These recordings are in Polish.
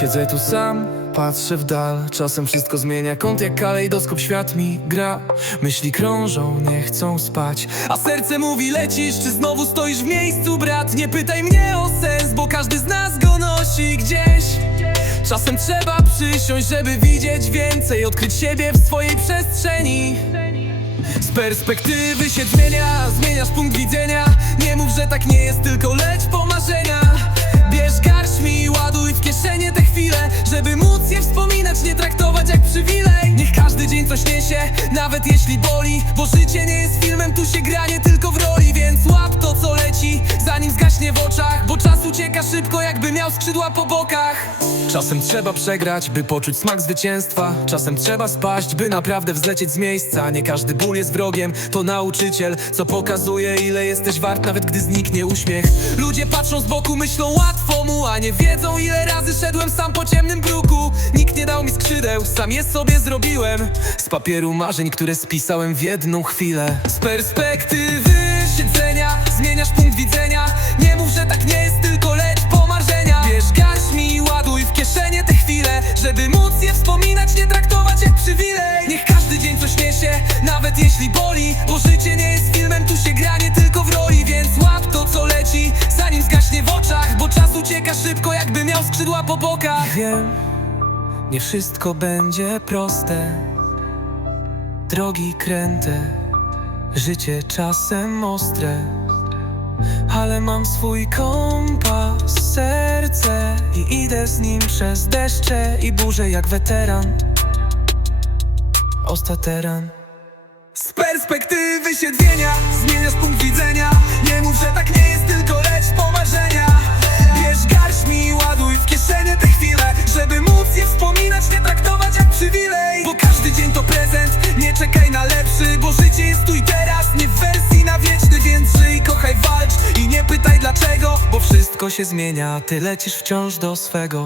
Siedzę tu sam, patrzę w dal. Czasem wszystko zmienia. Kąt jak kalejdoskop Świat mi gra, myśli krążą, nie chcą spać. A serce mówi lecisz, czy znowu stoisz w miejscu brat? Nie pytaj mnie o sens, bo każdy z nas go nosi gdzieś. Czasem trzeba przysiąść, żeby widzieć więcej. Odkryć siebie w swojej przestrzeni. Z perspektywy się zmienia, zmieniasz punkt widzenia. Nie mów, że tak nie jest, tylko leć po marzenia. Bierz garść mi coś niesie, nawet jeśli boli. Bo życie nie jest filmem, tu się gra nie tylko w roli. Więc łap to co leci, zanim zgaśnie w oczach. Bo czas ucieka szybko, jakby miał skrzydła po bokach. Czasem trzeba przegrać, by poczuć smak zwycięstwa. Czasem trzeba spaść, by naprawdę wzlecieć z miejsca. Nie każdy ból jest wrogiem, to nauczyciel Co pokazuje ile jesteś wart, nawet gdy zniknie uśmiech. Ludzie patrzą z boku, myślą łatwo mu A nie wiedzą ile razy szedłem sam po ciemnym bruku. Nikt nie dał skrzydeł, sam je sobie zrobiłem. Z papieru marzeń, które spisałem w jedną chwilę. Z perspektywy siedzenia, zmieniasz punkt widzenia. Nie mów, że tak nie jest, tylko leć po marzenia Bierz garść mi i ładuj w kieszenie te chwile. Żeby móc je wspominać, nie traktować jak przywilej. Niech każdy dzień coś niesie, nawet jeśli boli. Bo życie nie jest filmem, tu się gra nie tylko w roli. Więc łap to co leci, zanim zgaśnie w oczach. Bo czas ucieka szybko, jakby miał skrzydła po bokach. Wiem, nie wszystko będzie proste. Drogi kręte, życie czasem ostre. Ale mam swój kompas, serce I idę z nim przez deszcze i burze jak weteran. Ostateran. Z perspektywy się dwienia Zmieniasz punkt widzenia wspominać, nie traktować jak przywilej. Bo każdy dzień to prezent, nie czekaj na lepszy Bo życie jest tu i teraz, nie w wersji na wieczny Więc żyj, kochaj, walcz i nie pytaj dlaczego Bo wszystko się zmienia, ty lecisz wciąż do swego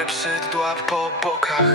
Same przydła po bokach.